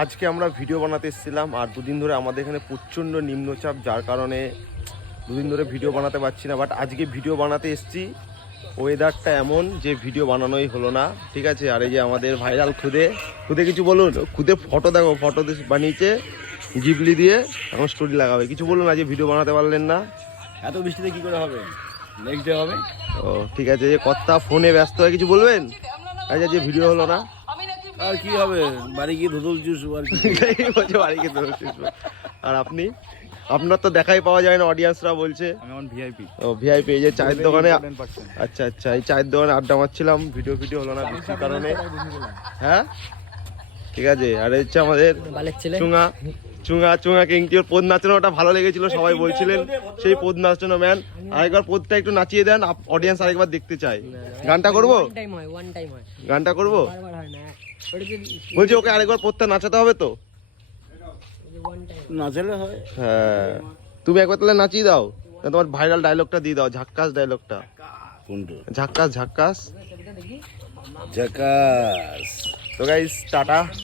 আজকে আমরা ভিডিও বানাতে এসেছিলাম আর দুদিন ধরে আমাদের এখানে প্রচণ্ড নিম্নচাপ, যার কারণে দুদিন ধরে ভিডিও বানাতে পারছি না। বাট আজকে ভিডিও বানাতে এসেছি, ওয়েদারটা এমন যে ভিডিও বানানোই হলো না, ঠিক আছে। আর এই যে আমাদের ভাইরাল খুদে কিছু বলুন। খুদে ফটো দেখো, ফটো বানিয়েছে জিবলি দিয়ে, এখন স্টোরি লাগাবে। কিছু বলুন, আজকে ভিডিও বানাতে পারলেন না। এত বৃষ্টিতে কি করে হবে, নেক্সট ডে হবে। ও ঠিক আছে, যে কর্তা ফোনে ব্যস্ত হয়ে কিছু বলবেন, আচ্ছা যে ভিডিও হলো না। আর কি হবে, বাড়ি গিয়ে ধুদুল চুষবো আর কি। বলছে বাড়ি গিয়ে ধরে চুষবো। আর আপনি, আপনার তো দেখাই পাওয়া যায় না, অডিয়েন্সরা বলছে। আমি এখন ভিআইপি। ও ভিআইপি। এই যে চায়ের দোকানে, আচ্ছা আচ্ছা, এই চায়ের দোকানে আড্ডা মারছিলাম, ভিডিও হলো না বৃষ্টির কারণে। হ্যাঁ ঠিক আছে। আর হচ্ছে আমাদের চুঙা কিংটি, ওর পদ নাচানো ওটা ভালো লেগেছিল, সবাই বলছিলেন সেই পদ নাচানো ম্যান। আরেকবার পদটা একটু নাচিয়ে দেন, অডিয়েন্স আরেকবার দেখতে চাই। গানটা করবো, গানটা করবো বলছি, ওকে আরেকবার পদটা নাচাতে হবে তো। নাচালে হয়। হ্যাঁ তুমি একবার তাহলে নাচিয়ে দাও, তোমার ভাইরাল ডায়লগটা দিয়ে দাও, ঝাক্কাস ডায়লগটা। কোনটা? ঝাক্কাস ঝাক্কাস। ঝাকাস। তো গাইস টাটা।